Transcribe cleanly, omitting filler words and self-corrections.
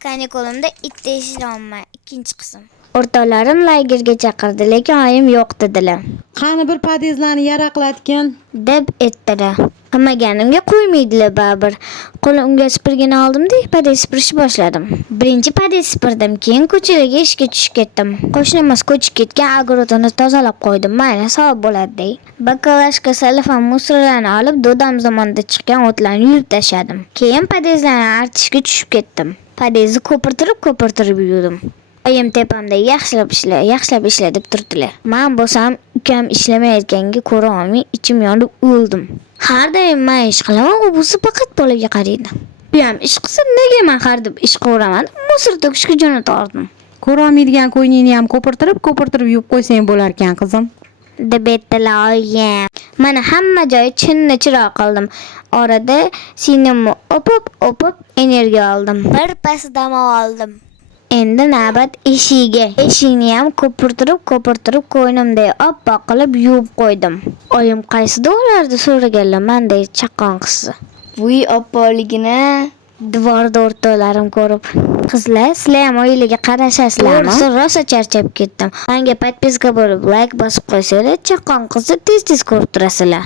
Kanikulimda itta ishlayman. Ikkinchi qism. O'rtoqlarim lagerga chaqirdi, lekin oyim yo'q dedilar. Qani bir podezlarni yaraqlatgin deb aytdilar. Qilmaganimga qo'ymaydilar baribir. Qo'limga supurgini oldim-da, podez supurishni boshladim. Birinchi podez supurdim, keyin ko'chalarga ishga tushib ketdim. Qo'shnimiz ko'chib ketgan огородini tozalab qo'ydim. Mayli, savob bo'ladi-dey. Bakalashka salafan musralarni olib, dodam zamonida chiqqan o'tlarni yuvib tashladim. Keyin podezlarni artishga tushib ketdim. Podezni ko'pirtirib yuvdim. Oyim tepamda yaxshilab ishla deb turdilar. Men bo'lsam ukam ishlamayotganiga ko'ra olmay ichim yonib o'ldim. Har doim men ish qilaman, u bo'lsa faqat bolaga qaraydi. U ham ish qilsa, nega men har deb ish qilaman? Musor to'kishga jo'natardim. ko'rolmaydigan qo'yningni ham ko'pirtirib yuvib qo'ysang bo'lar ekan qizim. deb aytdilar oyim. Mana hamma joyi chiroq qildim. Orada sinimni o'pib energiya oldim. Bir pas dam oldim. Endi navbat eshigiga. Eshikni ham ko'pirtirib qo'ynimda oppoq qilib yuvib qo'ydim. Oyim qaysi dog'larda so'raganlar menday chaqqon qizsi. Voy oppoligini devorda o'rtoqlarim ko'rib. Qizlar, sizlar ham oilaga qarashasizlarmi? Rosa charchab ketdim. Menga podpiska bo'lib like bosib qo'ysanglar, chaqqon qizni tez ko'rib turasizlar.